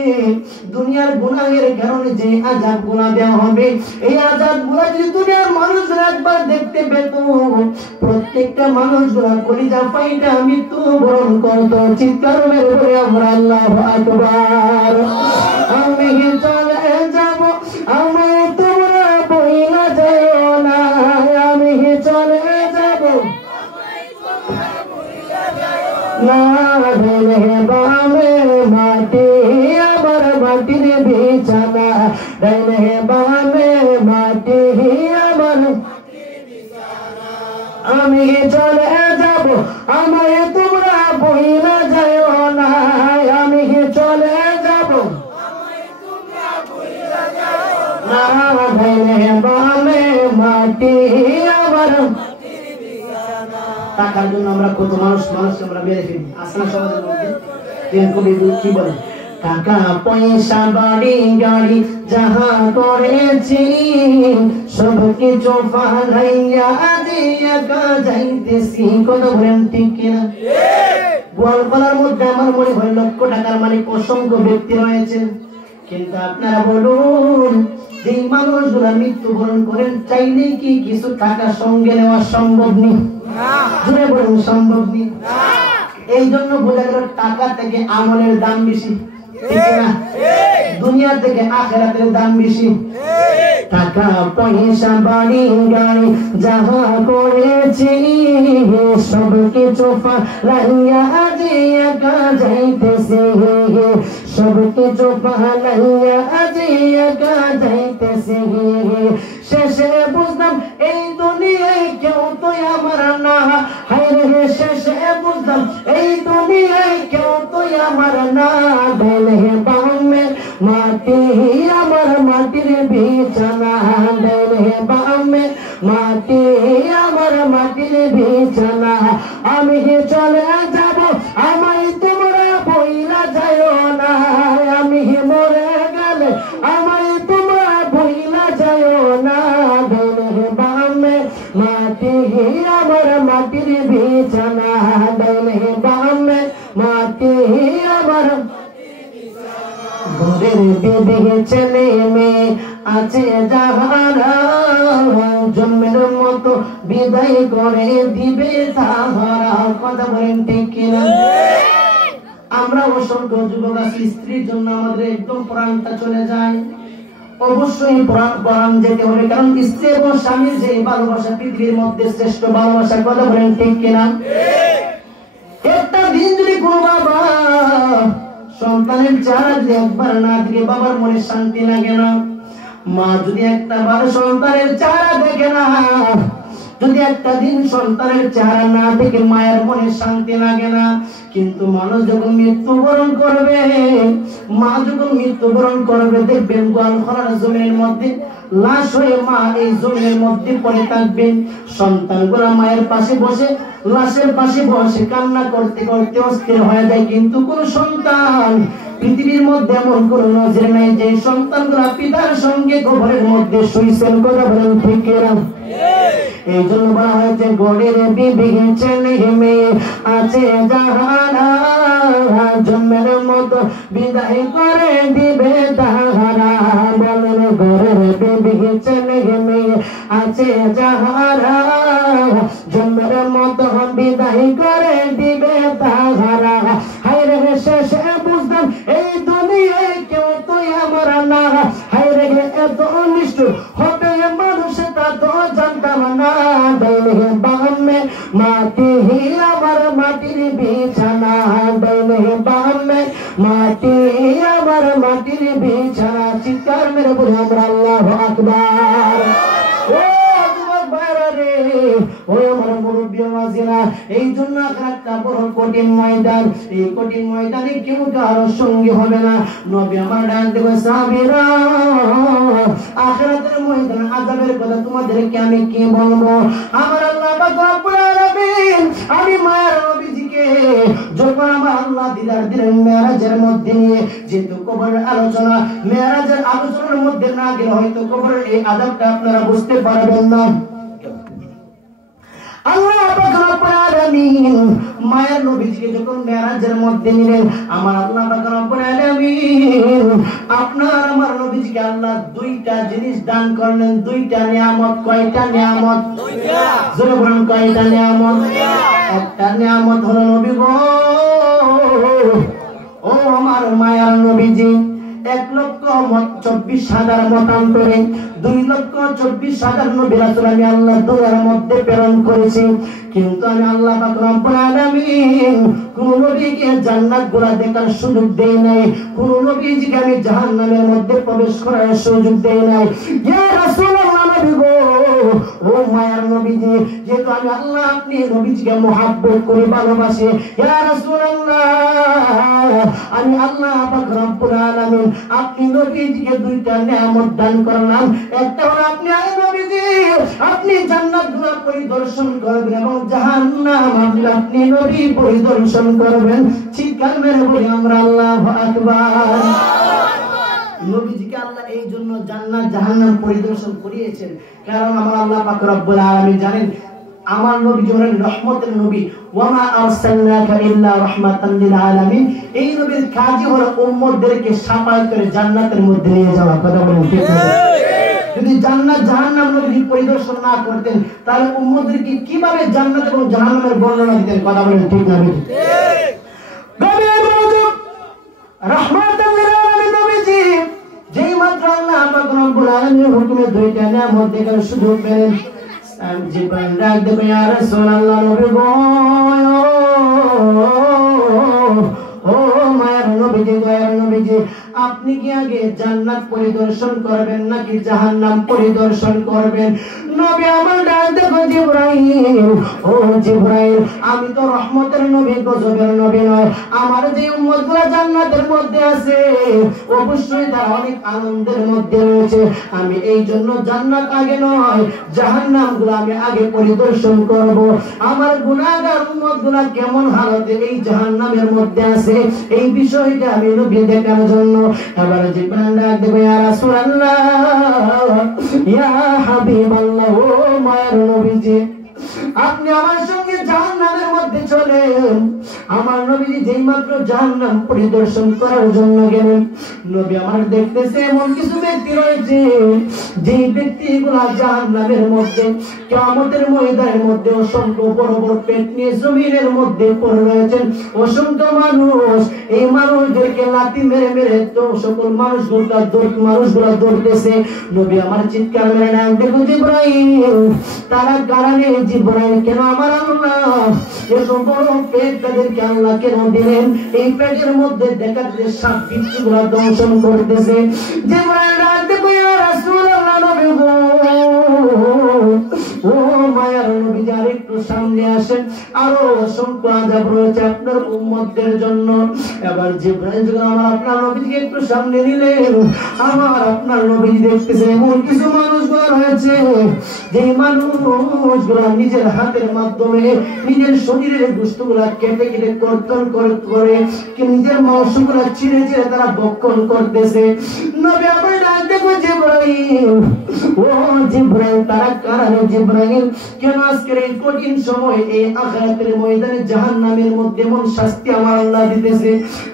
দুনিয়ার গুনাহের কারণে যে আযাব গুনাহ দেওয়া হবে, এই আযাব গুনাহ যদি দুনিয়ার মানুষরা একবার দেখতে পেত, প্রত্যেকটা মানুষগুলা কলিজা ফাইটা মৃত্যু বরণ করত। চিৎকার মেরে বলে আমরা আল্লাহু আকবার। আমি চলে যাব, আমি তোমরা বইলা যাও না, আমি চলে যাব না ভেলে বামে মাটি আমার মাটির বিছানা, ডাইনে বামে মাটি আমার, আমি চলে যাব, আমায় তোমরা বইলা যাও না, আমি চলে যাব না ভেলে বামে মাটি আমার। টাকার জন্য আমরা কত মানুষকে আমরা মেরে ফেলি, আসে না সমাজের মধ্যে? কবি কি বলে, টাকা পয়সা বাড়ি গাড়ি যাহা করেছি সব কিছু ফালাইয়া আজি একা যাইতেছি। কত বলেন ঠিক কিনা? গোয়ালপাড়ার মধ্যে আমার মনে হয় লক্ষ টাকার মালিক অসংখ্য ব্যক্তি রয়েছেন, কিন্তু আপনারা বলুন যে মানুষগুলা মৃত্যুবরণ করেন, চাইলে কি কিছু টাকা সঙ্গে নেওয়া সম্ভব নেই? জুড়ে বলুন সম্ভব নেই। এই জন্য বলে গেল টাকা থেকে আমলের দাম বেশি, ঠিক না? দুনিয়া থেকে আখিরাতের দাম বেশি। টাকা পয়সা বাড়ি গাড়ি যাহা করেছি সব কিছু ফালাইয়া আজি একা যাইতেছি, সব কিছু ফালাইয়া আজি একা যাইতেছি। শেষে বুঝলাম এই দুনিয়ায় কেউ তো আমার না, হায়রে শেষে বুঝলাম এই দুনিয়ায় কেউ তো আমার না, ভেলে বামে মাটি আমার মাটির বিছানা, ভেলে বামে মাটি আমার মাটির বিছানা। আমি চলে যাব, আমায় তোমরা বইলা যাও না, আমি মরে গেলে আমায় তোমরা বইলা যাও না, ভেলে বামে মাটি আমার মাটির বিছানা, ভেলে বামে মাটি আমার। ঘরের বিবি ছেলে মেয়ে আছে যাহারা, জন্মের মতো বিদায় করে দিবে তাহারা। কথা বলেন ঠিক কিনা? আমরা অসংখ্য যুবক আছি, স্ত্রীর জন্য আমাদের একদম প্রাণটা চলে যায়। অবশ্যই প্রাণ যেতে হবে, কারণ স্ত্রী এবং স্বামীর যে ভালোবাসা পৃথিবীর মধ্যে শ্রেষ্ঠ ভালোবাসা। কথা বলেন ঠিক কিনা? একটা দিন যদি কোনো বাবা সন্তানের চেহারা যদি একবার না দেখে, বাবার মনে শান্তি লাগে না। মা যদি একটা বার সন্তানের চেহারা দেখে না, যদি একটা দিন সন্তানের চেহারা না দেখে, মায়ের মনে শান্তি লাগে না। কিন্তু মানুষ যখন মৃত্যুবরণ করবে, মা যখন মৃত্যুবরণ করবে, দেখবেন গোয়ালপাড়ার জমিনের মধ্যে লাশ হয়ে মা এই জমিনের মধ্যে পড়ে থাকবেন। সন্তানগুলা মায়ের পাশে বসে, লাশের পাশে বসে কান্না করতে করতে অস্থির হয়ে যায়। কিন্তু কোন সন্তান পৃথিবীর মধ্যে এমন কোন নজির নাই যে সন্তানগুলা পিতার সঙ্গে কবরের মধ্যে শুইছেন। কথা বলেন ঠিক কিনা? এই জন্য বলা হয়েছে ঘরের বিবি ছেলে মেয়ে আছে যাহারা, জন্মের মতো বিদায় করে দিবে তাহারা। বলেন ঘরের বিবি ছেলে মেয়ে আছে যাহারা জন্মের মতো বিদায় করে দিবে তাহারা। হায়রে শেষে বুঝলাম এই দুনিয়ায় কেউ তো আমার না। হায়রে এত নিষ্ঠুর হবে মানুষ তা তো জানতাম না। ডাইনে বামে মাটি আমার মাটির বিছানা, ডাইনে বামে মাটি আমার মাটির বিছানা। চিৎকার মেরে বলি আমরা আল্লাহু আকবার। এই জন্য একটা বড় কঠিন ময়দান, এই কঠিন ময়দানে কেউ কারো সঙ্গী হবে না। নবী আমার ডাক দেবে সাহাবীরা আখিরাতের ময়দানে আযাবের কথা তোমাদেরকে আমি কি বলবো। আমার আল্লাহ পাক রব্বুল আলামিন আমি মায়ের নবীজিকে যখন আমার আল্লাহ দিদার দিলেন মেরাজের মধ্যে নিয়ে, যেহেতু কবরের আলোচনা মেরাজের আলোচনার মধ্যে না গেলে হয়তো কবরের এই আযাবটা আপনারা বুঝতে পারবেন না। আল্লাহ পাক রব্বুল আলামিন মায়ের নবীজিকে যখন মেরাজের মধ্যে নিলেন, আমার আল্লাহ পাক রব্বুল আলামিন আপনার আমার নবীজিকে আল্লাহ দুইটা জিনিস দান করলেন, দুইটা নিয়ামত। কয়টা নিয়ামত? দুইটা। জোরে বলুন কয়টা নিয়ামত? একটা নিয়ামত হলো নবী গো ও আমার মায়ের নবীজি 1,24,000 মতান্তরে 2,24,000 নবী রাসূল আমি আল্লাহ দুনিয়ার মধ্যে প্রেরণ করেছি, কিন্তু আমি আল্লাহ পাক রব্বুল আলামিন কোন নবীকে জান্নাত গোলা দেখার সুযোগ দেই নাই, কোন নবীকে আমি জাহান্নামের মধ্যে প্রবেশ করার সুযোগ দেই নাই। ইয়া রাসূলুল্লাহ নবী গো ও মায়ার নবীজি, যেহেতু আমি আল্লাহ আপনি নবীজিকে মহব্বত করি, ভালোবাসি, ইয়া রাসূলুল্লাহ আমি আল্লাহ পাক রব্বুল আলামিন আপনি নবীজিকে দুইটা নিয়ামত দান করলাম। একটা হলো আপনি নবীজি আপনি জান্নাত গুলো পরিদর্শন করবেন এবং জাহান্নাম আপনি নবী পরিদর্শন করবেন। চিৎকার মেরে বলি আমরা আল্লাহু আকবার। নবীজিকে আল্লাহ এই জন্য জান্নাত জাহান্নাম পরিদর্শন করিয়েছেন, কারণ আমার আল্লাহ পাক রব্বুল আলামিন জানেন আমার নবী হলেন রহমতের নবী। ওয়ামা আরসালনাকা ইল্লা রাহমাতান লিল আলামিন। এই নবীর কাজই হলো উম্মতদেরকে সাফায়াত করে জান্নাতের মধ্যে নিয়ে যাওয়া। কথা বলেন ঠিক না? যদি জান্নাত জাহান্নাম নবী পরিদর্শন না করতেন তাহলে উম্মতদেরকে কিভাবে জান্নাত এবং জাহান্নামের বর্ণনা দিতেন? কথা বলেন ঠিক না? ঠিক। নবী মওজুদ রাহমাতান লিল আলামিন নবীজি যেই মাত্র আল্লাহ পাক রব্বুল আলামিনের হুকুমে দুইটা নিয়ামত দেখার সুযোগ পেলেন, জিবরাইল ডাক দেবে ইয়া রাসূলুল্লাহ নবী গো ও মায়ের নবীজি দয়ার নবীজি আপনি কি আগে জান্নাত পরিদর্শন করবেন নাকি জাহান্নাম পরিদর্শন করবেন? নবী আমার ডাক দেবে জিবরাইল ও জিবরাইল আমি তো রহমতের নবী গজবের নবী নয়, আমার যে উম্মতগুলো জান্নাতের মধ্যে আছে অবশ্যই তারা অনেক আনন্দের মধ্যে রয়েছে, আমি এই জন্য জান্নাত আগে নয় জাহান্নামগুলো আমি আগে পরিদর্শন করব। আমার গুনাহগার উম্মতগুলো কেমন হালতে এই জাহান্নামের মধ্যে আছে এই বিষয়টা আমি নবী দেখার জন্য এবার জিবরাইল ডাক দেবে ইয়া রাসূলুল্লাহ ইয়া হাবিবাল্লাহ ও মায়ের নবীজি আপনি আমার সঙ্গে জাহান্নামের মধ্যে চলেন। আমার নবীজি যেই মাত্র জাহান্নাম পরিদর্শন করার জন্য গেলেন, নবী আমার দেখতেছে এমন কিছু ব্যক্তি রয়েছে যে ব্যক্তিগুলা জাহান্নামের মধ্যে কিয়ামতের ময়দানের মধ্যে অসংখ্য বড় বড় পেট নিয়ে জমিনের মধ্যে পড়ে রয়েছেন অসংখ্য মানুষ। এই মানুষদেরকে লাথি মেরে মেরে তো সকল মানুষগুলা দৌড়তেছে। নবী আমার চিৎকার মেরে নেন, দেখো জিবরাইল তারা কারণে জিবরাইল কেন আমার আল্লাহ এত বড় পেট তাদেরকে আল্লাহ কেন দিলেন? এই পেটের মধ্যে দেখা যে সাপ বিচ্ছুগুলা দংশন করতেছে। জিবরাইল দেখো ইয়া রাসূলুল্লাহ নবী গো ও মায়ার নবী আর একটু সামনে আসেন, আরো অসংখ্য আযাব রয়েছে আপনার উম্মতদের জন্য। এবার জিবরাইল যখন আমার আপনার নবীকে একটু সামনে নিলেন, আমার আপনার নবী দেখতেছে এমন কিছু মানুষগুলো রয়েছে যে মানুষগুলো নিজের হাতের মাধ্যমে নিজের শরীরের গোশতগুলা কেটে কেটে কর্তন করে নিজের মাংসগুলা ছিঁড়ে ছিঁড়ে তারা ভক্ষণ করতেছে। নবী আমার ডাক দেখো জিবরাইল ও জিবরাইল তারা কারণে জিবরাইল কেন আজকের এই কঠিন সময় এই আখিরাতের ময়দানে জাহান্নামের মধ্যে এমন শাস্তি আমার আল্লাহ দিতেছে?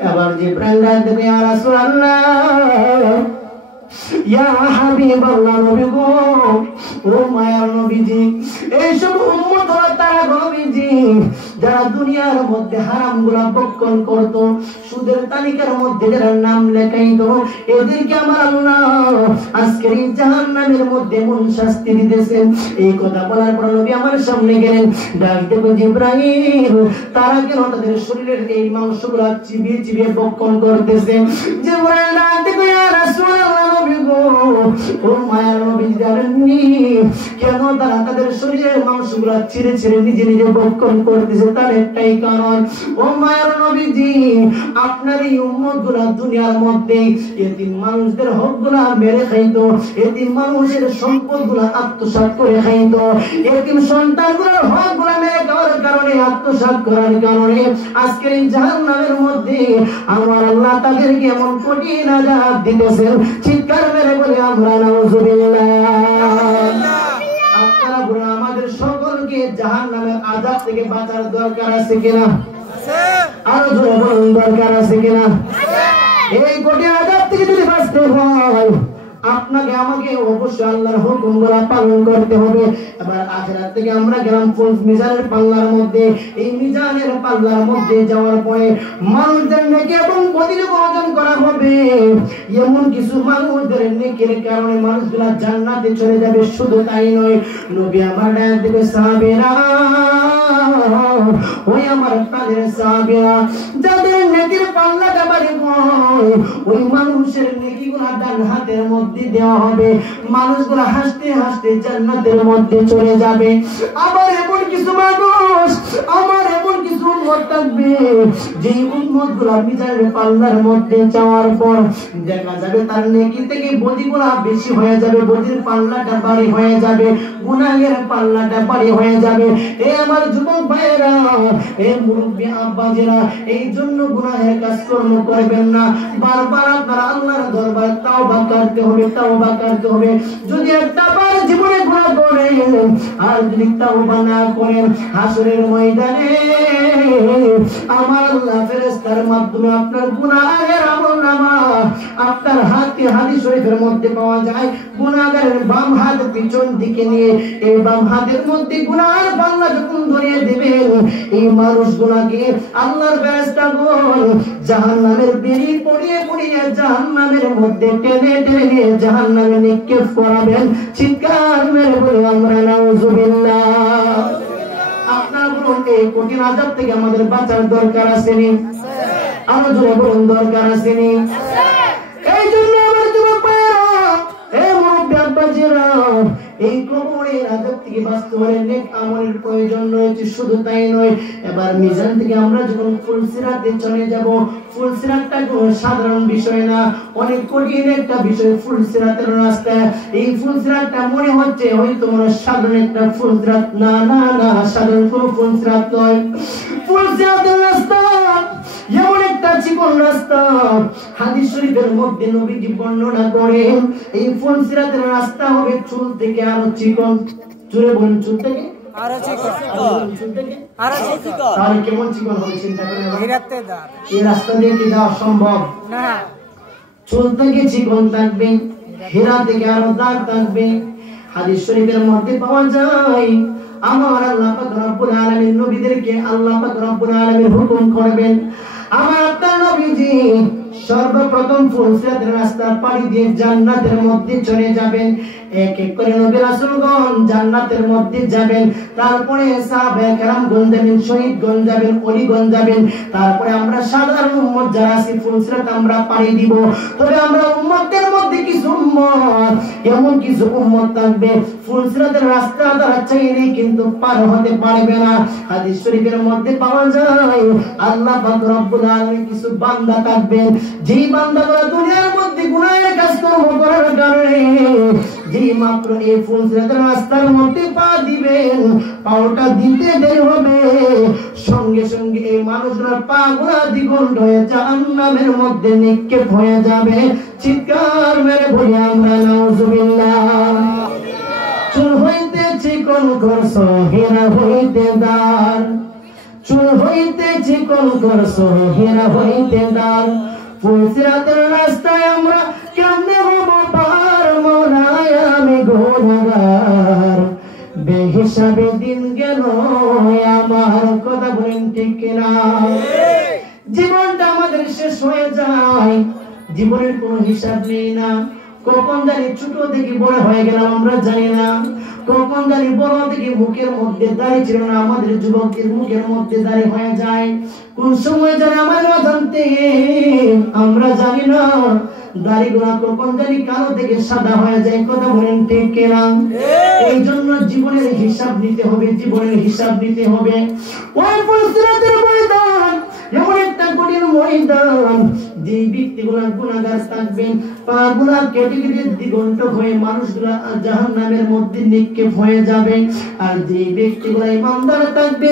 এবার জিবরাইল ডাক দেবে ইয়া রাসূলুল্লাহ ইয়া হাবিবাল্লাহ নবী গো, ও মায়ার নবীজি, এইসব উম্মত হলো তারা নবীজি যারা দুনিয়ার মধ্যে হারামগুলা ভক্ষণ করত, সুদের তালিকার মধ্যে যারা নাম লেখাইত, এদেরকে আমার আল্লাহ আজকের এই জাহান্নামের মধ্যে এমন শাস্তি দিতেছেন। এই কথা বলার পর নবী আমার সামনে গেলেন, ডাক দেবো জিবরাইল, তারা কেন তাদের শরীরের এই মাংসগুলা চিবিয়ে চিবিয়ে ভক্ষণ করতেছে? জিবরাইল ডাক দেবো, ইয়া রাসূলুল্লাহ নবী গো, ও মায়ার নবী জানেননি কেন তারা তাদের শরীরের মাংসগুলা ছিঁড়ে ছিঁড়ে নিজে নিজে ভক্ষণ করতেছে? তার একটাই কারণ, ও মায়ার নবীজি, আপনার এই উম্মতগুলা দুনিয়ার মধ্যে এতিম মানুষদের হকগুলা মেরে খাইতো, এতিম মানুষের সম্পদগুলা আত্মসাৎ করে খাইতো, এতিম সন্তানগুলোর হকগুলা মেরে খাওয়ার কারণে, আত্মসাৎ করার কারণে আজকের এই জাহান্নামের মধ্যে আমার আল্লাহ তাদেরকে এমন কঠিন আযাব দিতেছেন। চিৎকার মেরে বলে আমরা নাউযুবিল্লাহ। আপনারা বলেন আমাদের সকলকে জাহান্নামের আযাব থেকে বাঁচার দরকার আছে কিনা? আরো জোরে বলুন, দরকার আছে কিনা? এই কঠিন আযাব থেকে যদি বাঁচতে হয় আপনাকে আমাকে অবশ্যই আল্লাহর হুকুমগুলো পালন করতে হবে। এবার আখিরাত থেকে আমরা গেলাম মিজানের পাল্লার মধ্যে। এই মিজানের পাল্লার মধ্যে যাওয়ার পরে মানুষদের নেকি এবং বদিকে অর্জন করা হবে। এমন কিছু মানুষদের নেকির কারণে মানুষগুলা জান্নাতে চলে যাবে। শুধু তাই নয়, নবী আমার ডাক দিবে, সাহাবীরা, ওই আমার প্রাণের সাহাবীরা, যাদের নেকির পাল্লাটা ভারী হয়, ওই মানুষের নেকিগুলো ডান হাতের মধ্যে দেওয়া হবে। মানুষগুলো হাসতে হাসতে জান্নাতের মধ্যে চলে যাবে। আবার এমন কিছু মানুষ, আমার এমন কিছু উম্মত থাকবে, যে উম্মতগুলো মিজানের পাল্লার মধ্যে যাওয়ার পর দেখা যাবে তার নেকি থেকে বদিগুলো বেশি হয়ে যাবে, বদির পাল্লাটা ভারী হয়ে যাবে, গুনাহের পাল্লাটা ভারী হয়ে যাবে। এ আমার যুবক ভাইয়েরা, এ মুরব্বী আব্বাজিরা, এই জন্য গুনাহের কাজকর্ম করবেন না। বারবার আপনারা আল্লাহর দরবারে তাওবা করতে হবে, তাওবা করতে হবে। যদি একটা বার জীবনে গুনাহ করেন আর যদি তাওবা না করেন, হাসরের ময়দানে আমার আল্লাহ ফেরেশতার মাধ্যমে আপনার গুনাহের আমলনামা আপনার হাতে, হাদিস শরীফের মধ্যে পাওয়া যায়, গুনাহগারের বাম হাত পিছন দিকে নিয়ে এই বাম হাতের মধ্যে গুনাহের পাল্লা যখন ধরিয়ে দিবেন, এই মানুষগুলোকে আল্লাহর ফেরেশতাগণ জাহান্নামের বেড়ি পড়িয়ে পড়িয়ে জাহান্নামের মধ্যে টেনে টেনে জাহান্নামে নিক্ষেপ করাবেন। চিৎকার মেরে বলে আমরা নাউযুবিল্লাহ। আপনারা বলুন, এই কঠিন আযাব থেকে আমাদের বাঁচার দরকার আছে নি? আরো জোরে বলুন, দরকার আছে নি? এই জন্য আমার যুবক ভাইয়েরা, এই মুরব্বী আব্বাজিরা, এই কবরের আযাব থেকে বাঁচতে হলে নেক আমলের প্রয়োজন রয়েছে। শুধু তাই নয়, এবার মিজান থেকে আমরা যখন ফুলসিরাতে চলে যাব, ফুলসিরাতটা কোনো সাধারণ বিষয় না, অনেক কঠিন একটা বিষয়। ফুলসিরাতের রাস্তা, এই ফুলসিরাতটা মনে হচ্ছে হয়তো মনে সাধারণ একটা ফুলসিরাত, না না না, সাধারণ কোনো ফুলসিরাত নয়। ফুলসিরাতের রাস্তা এমন একটা চিকন রাস্তা, হাদিস শরীফের মধ্যে নবীজি বর্ণনা করেন, এই ফুলসিরাতের রাস্তা হবে চুল থেকে আরো চিকন। চুলে বলুন, চুল থেকে আরো চিকন। তাহলে কেমন চিকন হবে চিন্তা করেন। এই রাস্তা দিয়ে কি যাওয়া সম্ভব না? চুল থেকে চিকন থাকবে, হীরা থেকে আরো দাগ থাকবে। হাদিস শরীফের মধ্যে পাওয়া যায়, আমার আল্লাহ পাক রব্বুল আলামিন নবীদেরকে আল্লাহ পাক রব্বুল আলামিন হুকুম করবেন, আমার আপনার নবীজি সর্বপ্রথম ফুলসিরাতের রাস্তা পাড়ি দিয়ে জান্নাতের মধ্যে চলে যাবেন। এক এক করে নবী রাসূলগণ জান্নাতের মধ্যে যাবেন। তারপরে সাহাবায়ে কেরামগণ যাবেন, শহীদগণ যাবেন, ওলিগণ যাবেন। তারপরে আমরা সাধারণ উম্মত যারা আছি ফুলসিরাত আমরা পাড়ি দিব। তবে আমরা উম্মতের মধ্যে কিছু উম্মত, এমন কিছু উম্মত থাকবে ফুলসিরাতের রাস্তা তারা চাইলে কিন্তু পার হতে পারবে না। হাদিস শরীফের মধ্যে পাওয়া যায়, আল্লাহ পাক রব্বুল আলামিন কিছু বান্দা থাকবেন, যেই বান্দাগুলো দুনিয়ার মধ্যে গুনাহের কাজকর্ম করার কারণে যেই মাত্র এই ফুলসিরাতের রাস্তার মধ্যে পা দিবেন, পাওটা দিতে দেরি হবে, সঙ্গে সঙ্গে এই মানুষগুলোর পা গুলা দ্বিগুণ হয়ে জাহান্নামের মধ্যে নিক্ষেপ হয়ে যাবে। চিৎকার মেরে বলি আমরা নাউযুবিল্লাহ। চুল হইতে চিকন করছো, হীরা হইতে দান, চুল হইতে চিকন করছো, হীরা হইতে দান। ফুলসিরাতের রাস্তায় আমরা কেমনে হবো আমি গুনাহগার বেহিসাবে দিন গেল আমার কথা বলেন ঠিক কিনা জীবনটা আমাদের শেষ হয়ে যায় জীবনের কোনো হিসাব নেই না কখন জানি ছোট থেকে বড় হয়ে গেলাম আমরা জানি না কখন জানি বড় থেকে মুখের মধ্যে দাড়ি ছিল না আমাদের যুবকের মুখের মধ্যে দাড়ি হয়ে যায় কোন সময় জানি আমার অজান্তে আমরা জানি না দাড়িগুলো কখন জানি কালো থেকে সাদা হয়ে যায় কথা বলেন ঠিক কিনা এই জন্য জীবনের হিসাব নিতে হবে জীবনের হিসাব নিতে হবে ওই ফুলসিরাতের ময়দান এমন একটা কঠিন ময়দান যে ব্যক্তিগুলো গুনাহগার থাকবেন পাগুলা কেটে কেটে দিগন্ত হয়ে মানুষগুলো জাহান্নামের মধ্যে নিক্ষেপ হয়ে যাবে আর যে ব্যক্তিগুলো ইমানদার থাকবে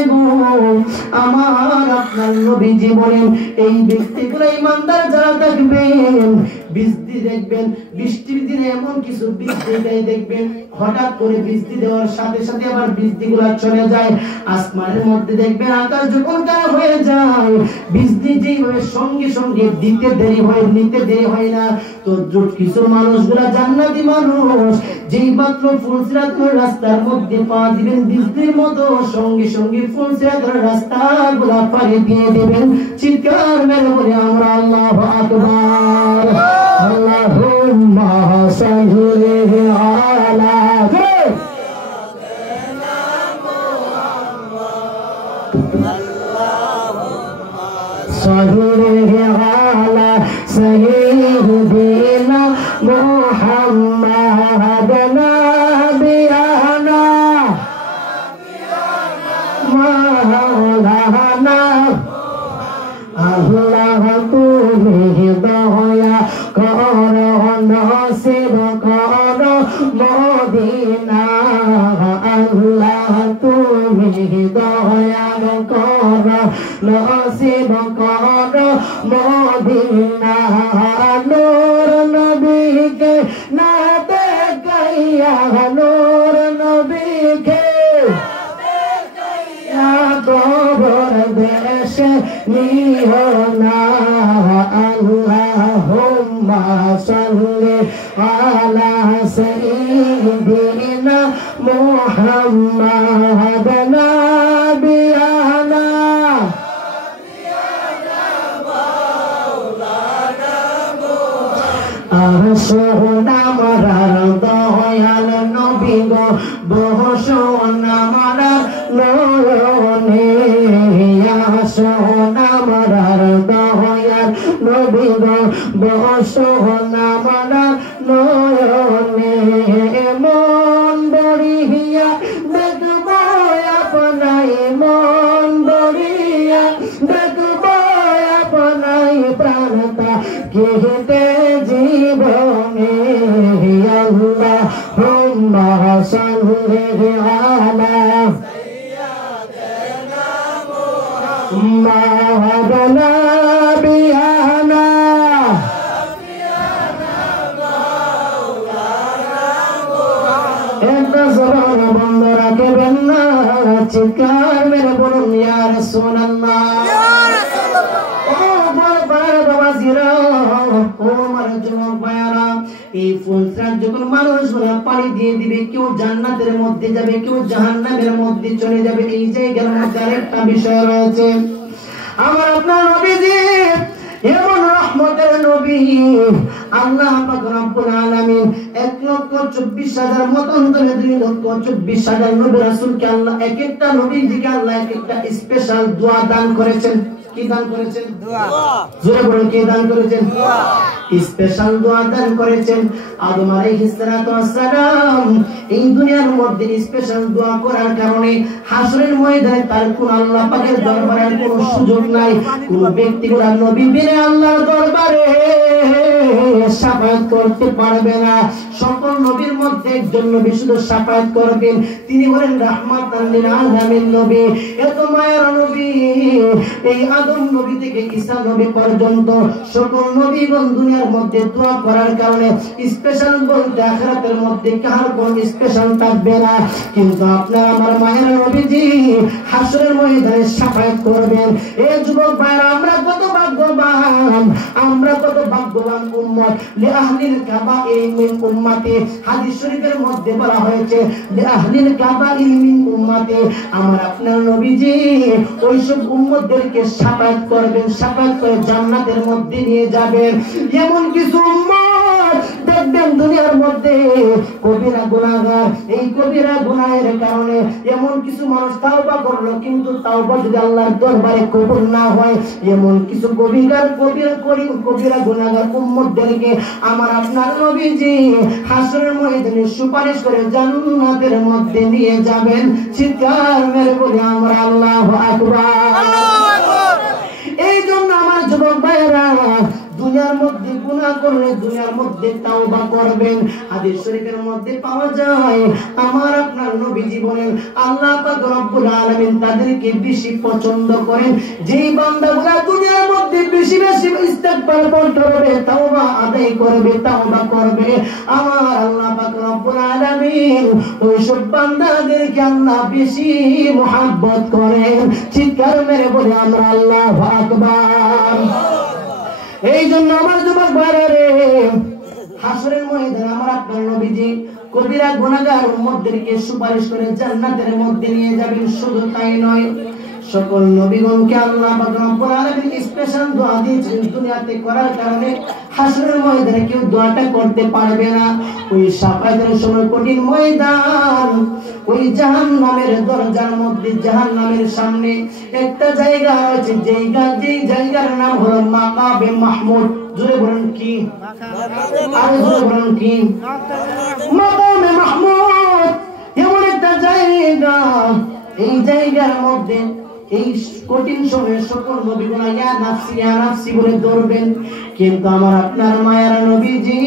আমার আপনার নবীজি বলেন এই ব্যক্তিগুলো ইমানদার যারা থাকবেন বৃষ্টি দেখবেন বৃষ্টির দিনে এমন কিছু বৃষ্টি দেখবেন হঠাৎ করে বৃষ্টি দেওয়ার সাথে সাথে আবার বৃষ্টিগুলো চলে যায় আসমানের মধ্যে দেখবেন আকাশ যখন কালো হয়ে যায় বৃষ্টি যেভাবে সঙ্গে সঙ্গে দিতে দেরি হয় নিতে দেরি হয় না তো কিছু মানুষগুলা জান্নাতি মানুষ যেই মাত্র ফুলসিরাতের রাস্তার মধ্যে পা দিবেন বৃষ্টির মতো সঙ্গে সঙ্গে ফুলসিরাতের রাস্তাগুলা পাড়ি দিয়ে দেবেন চিৎকার মেরে বলে আমরা আল্লাহু আকবার আল্লাহুম্মা সাল্লি আলা صلي على سيدنا محمد نبينا مولانا আল্লাহ তুমি দয়া করো নসিব করো মদিনা আল্লাহ তুমি দয়া করো নসিব করো মদিনা নূর নবীকে না দেখাইয়া নূর নবীকে কবর দেশে নিও না আল্লাহুম্মা সাল্লি আলা সাইয়্যিদিনা মুহাম্মাদ নাবিয়ানা আসুন আমার দয়াল নবী গো বসুন আমার নয়নে আসুন আমার দয়াল নবী গো বসুন আমার নয়নে মন বড়িয়া দেখব আপনাই মন বড়িয়া দেখব আপনাই প্রাণতা কেটে জীবনে আল্লাহুম্মা সাল্লি আলা সাইয়্যিদিনা মুহাম্মাদ নাবিয়ানা একটা জবান বন্ধ রাখবেন না চিৎকার মেরে বলুন ইয়া রাসূলুল্লাহ পানি দিয়ে দিবে কেউ জান্নাতের মধ্যে যাবে কেউ জাহান্নামের মধ্যে চলে যাবে এই জায়গার মধ্যে আরেকটা বিষয় রয়েছে আমার আপনার নবীজি এমন রহমতের নবী আল্লাহ পাক রব্বুল আলামিন 1,24,000 মতন করে 2,24,000 নবী রাসূলকে আল্লাহ এক একটা নবীজিকে আল্লাহ এক একটা স্পেশাল দোয়া দান করেছেন কি দান করেছেন দোয়া জোরে বলুন কি দান করেছেন দোয়া স্পেশাল দোয়া দান করেছেন আদম আলাইহিস সালাতু ওয়াস সালাম এই দুনিয়ার মধ্যে স্পেশাল দোয়া করার কারণে হাসরের ময়দানে তার কোন আল্লাহ পাকের দরবারে কোনো সুযোগ নাই কোন ব্যক্তিগুলো নবী বিনে আল্লাহর দরবারে শাফায়াত করতে পারবে না সকল নবীর মধ্যে একজন নবী শুধু শাফায়াত করবেন তিনি হলেন রাহমাতাল লিল আলামিন নবী এত মায়ার নবী এই আদম নবী থেকে ঈসা নবী পর্যন্ত সকল নবীগণ দুনিয়ার মধ্যে দোয়া করার কারণে স্পেশাল বলতে আখিরাতের মধ্যে কার কোন স্পেশাল থাকবে না, কিন্তু আপনার আমার মায়ের নবীজি হাসরের ময়দানে শাফায়াত করবেন। এই যুবক ভাইরা, আমরা কত ভাগ্যবান, আমরা কত ভাগ্যবান উম্মত। লি আহলিল কাবাইর মিন উম্মতি, হাদিস শরীফের মধ্যে বলা হয়েছে লি আহলিল কাবাইর মিন উম্মতি, আমার আপনার নবীজি ওইসব উম্মতদেরকে শাফায়াত করবেন, শাফায়াত করে জান্নাতের মধ্যে নিয়ে যাবেন। এমন কিছু উম্মত দেখবেন দুনিয়ার মধ্যে কবিরা গুনাহগার, এই কবিরা গুনাহের কারণে এমন কিছু মানুষ তাওবা করলো, কিন্তু তাওবা যদি আল্লাহর দরবারে কবুল না হয়, এমন কিছু কবিরা গুনাহগার উম্মতদেরকে আমার আপনার নবীজি হাসরের ময়দানে সুপারিশ করে জান্নাতের মধ্যে নিয়ে যাবেন। চিৎকার মেরে বলি আমরা আল্লাহু আকবার। এই জন্য আমার যুবক ভাইরা, দুনিয়ার মধ্যে গুনাহ করলে দুনিয়ার মধ্যে তাওবা করবেন। হাদিস শরীফের মধ্যে পাওয়া যায় আমার আপনার নবীজি বলেন আল্লাহ পাক রব্বুল আলামিন তাদেরকে বেশি পছন্দ করেন যেই বান্দাগুলো দুনিয়ার মধ্যে বেশি বেশি ইস্তেগফার করবে, তাওবা আদায় করবে, তাওবা করবে। আমার আল্লাহ পাক রব্বুল আলামিন ওইসব বান্দাদেরকে আল্লাহ বেশি মহব্বত করেন। চিৎকার মেরে বলে আমরা আল্লাহু আকবার। এই জন্য আমার যুবক ভাইরা রে, হাসরের ময়দানে আমার আপনার নবীজি কবিরা গুনাহগার উম্মতদেরকে সুপারিশ করে জান্নাতের মধ্যে নিয়ে যাবেন। শুধু তাই নয়, সকল নবীগণকে আল্লাহ পাক রব্বুল আলামিন স্পেশাল দোয়া দিয়েছেন দুনিয়াতে করার কারণে হাসরের ময়দানে কেউ দোয়াটা করতে পারবে না। ওই শাফায়াতের সময় কঠিন ময়দান, ওই জাহান্নামের দরজার মধ্যে জাহান্নামের সামনে একটা জায়গা আছে, যেই জায়গার নাম হলো মাকাবে মাহমুদ। জোরে বলেন কি? আরে জোরে বলেন কি? মাকাবে মাহমুদ এমন একটা জায়গা, এই জায়গার মধ্যে এই কঠিন সময়ে সকল নবীগণ ইয়া নাফসি বলে দৌড়বেন, কিন্তু আমার আপনার মায়ের নবীজি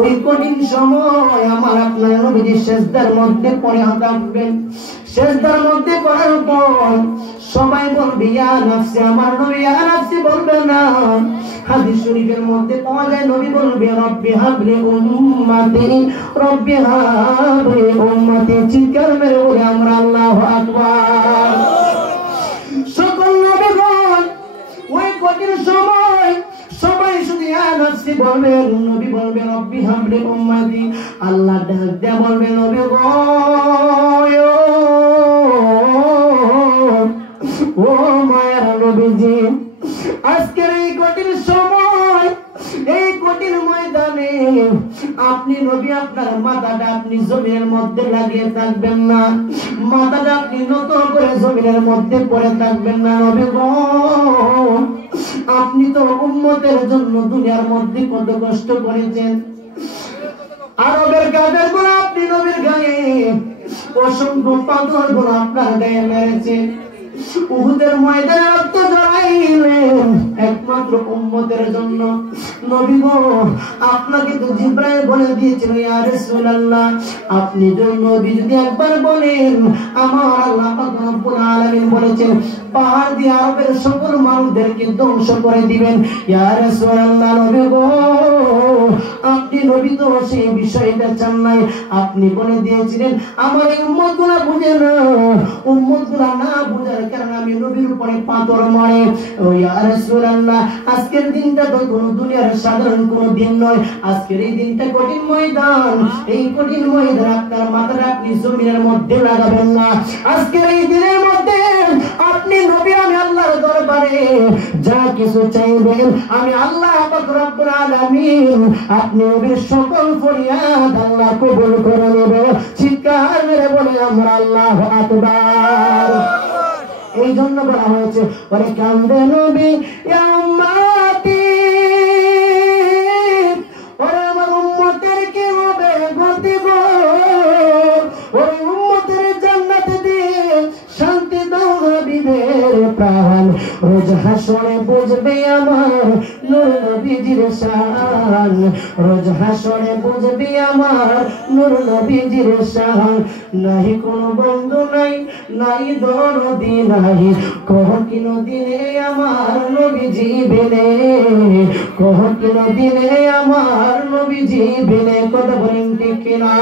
ওই কঠিন সময় আমার আপনার নবীজি সিজদার মধ্যে পড়ে থাকবেন। সিজদার মধ্যে পড়ার পর সবাই বলবে ইয়া নাফসি, আমার নবী ইয়া নাফসি বলবে না। হাদিস শরীফের মধ্যে পাওয়া যায় নবী বলবে রব্বি হাবলি উম্মতি, রব্বি হাবলি উম্মতি। চিৎকার মেরে বলে আমরা আল্লাহু আকবার। সকল নবীগণ ওই কঠিন সময় সবাই শুধু ইয়া নাফসি বলবেন, নবী বলবে রব্বি হাবলি উম্মতি। আল্লাহ ডাক দিয়ে বলবে নবী গো, ও মায়ের নবীজি, আজকের এই কঠিন সময়, এই কঠিন ময়দানে আপনি নবী আপনার মাথাটা আপনি জমিনের মধ্যে লাগিয়ে থাকবেন না, মাথাটা আপনি নত করে জমিনের মধ্যে পড়ে থাকবেন না। নবী গো, আপনি তো উম্মতের জন্য দুনিয়ার মধ্যে কত কষ্ট করেছেন। আরবের গায়ের গুলো আপনি নবীর গায়ে অসংখ্য পাথর গুলো আপনার গায়ে মেরেছে, উহুদের ময়দানে রক্ত ঝরাইলেন একমাত্র উম্মতের জন্য। নবী গো, আপনাকে তো জিবরাইল বলে দিয়েছিল ইয়া রাসূলুল্লাহ, আপনি নবী যদি একবার বলেন আমার আল্লাহ পাক রব্বুল আলামিন বলেছেন পাহাড় দিয়ে আরবের সকল মানুষদেরকে ধ্বংস করে দিবেন। ইয়া রাসূলুল্লাহ, নবী গো, আপনি নবী তো সেই বিষয়টা চান নাই, আপনি বলে দিয়েছিলেন আমার এই উম্মতগুলা বুঝে না, উম্মতগুলা না বুঝার কারণে আমি নবীর উপরে পাথর মারে। ও ইয়া রাসূলুল্লাহ, আজকের দিনটা তো কোনো দুনিয়ার সাধারণ কোনো দিন নয়, আজকের এই দিনটা কঠিন ময়দান, এই কঠিন ময়দান আপনার মাথাটা আপনি জমিনের মধ্যে লাগাবেন না। আজকের এই দিনের মধ্যে আপনি নবী আমি আল্লাহর দরবারে যা কিছু চাইবেন আমি আল্লাহ পাক রব্বুল আলামিন আপনি নবীর সকল ফরিয়াদ আল্লাহ কবুল করে নেবে। চিৎকার মেরে বলে আমরা আল্লাহু আকবার। এই জন্য বলা হয়েছে ওরে কান্দে নবী ইয়া উম্মতি, ওরে আমার উম্মতের কি হবে গতি গো, ওরে উম্মতের জান্নাত দিয়ে শান্তি দাও নবী নবীদের প্রাণ রোজ হাসরে বুঝবে আমার নূর নবীজির শান রোজ হাসরে বুঝবে আমার নূর নবীজির শান নাই কোনো বন্ধু নাই নাই দরদি নাই কোন দিনে আমার নবীজি বিনে কোন দিনে আমার নবীজি বিনে কথা বলেন ঠিক কিনা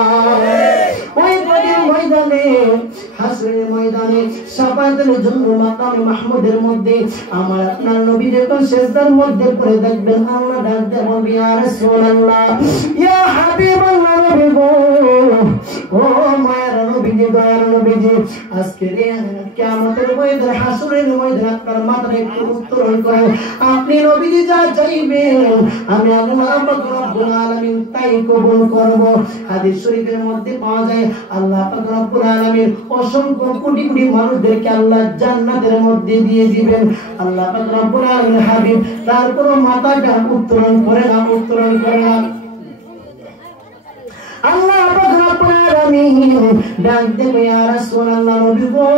ওই কঠিন ময়দানে হাসরের ময়দানে শাফাতের জন্য মাকামে মাহমুদের মধ্যে আমার আপনার নবী যখন সিজদার মধ্যে পড়ে দেখবেন আল্লাহ ডাক দেন ইয়া রাসূলুল্লাহ ইয়া হাবিবাল্লাহ নবী গো ও মায়ের নবীজি দয়ার নবীজি আজকে কিয়ামতের ময়দানে হাসরের ময়দানে আপনার মাথায় একটু উত্তোলন করে আপনি নবীজি যা চাইবেন আমি আল্লাহ পাক রব্বুল আলামিন তাই কবুল করব হাদিস শরীফের মধ্যে পাওয়া যায় আল্লাহ পাক রব্বুল আলামিন অসংখ্য কোটি কোটি মানুষদেরকে আল্লাহ জান্নাতের মধ্যে দিয়ে দিবেন আল্লাহ পাক রব্বুল আলামিন হাবিব তারপর মাথাটা উত্তোলন করে না আল্লাহ পাক রব্বুল আলামিন ডাক দেবে ইয়া রাসূলুল্লাহ নবী গো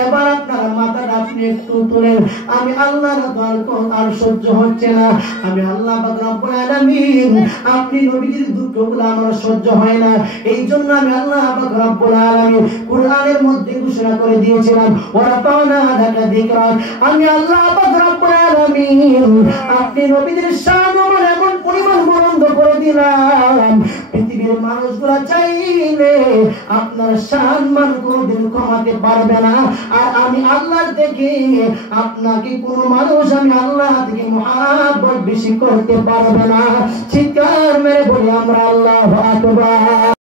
এবার আপনার মাথাটা আপনি একটু তুলেন আমি আল্লাহর দরবার আর সহ্য হচ্ছে না আমি আল্লাহ পাক রব্বুল আলামিন আপনি নবীর দুঃখগুলো আমার সহ্য হয় না এইজন্য আমি আল্লাহ পাক রব্বুল আলামিন কুরআনের মধ্যে ঘোষণা করে দিয়েছিলাম ওয়া তানা লাকা যিকরা আমি আল্লাহ পাক রব্বুল আলামিন আপনি নবীর শান এমন পরিমাণ বুলন্দ করে দিলাম পৃথিবীর মানুষগুলো চাইলে আপনার সম্মান কোনদিন কমাতে পারবে না আর আমি আল্লাহ থেকে আপনাকে কোনো মানুষ আমি আল্লাহ থেকে মহব্বত বেশি করতে পারবে না চিৎকার মেরে বলি আমরা আল্লাহু আকবার।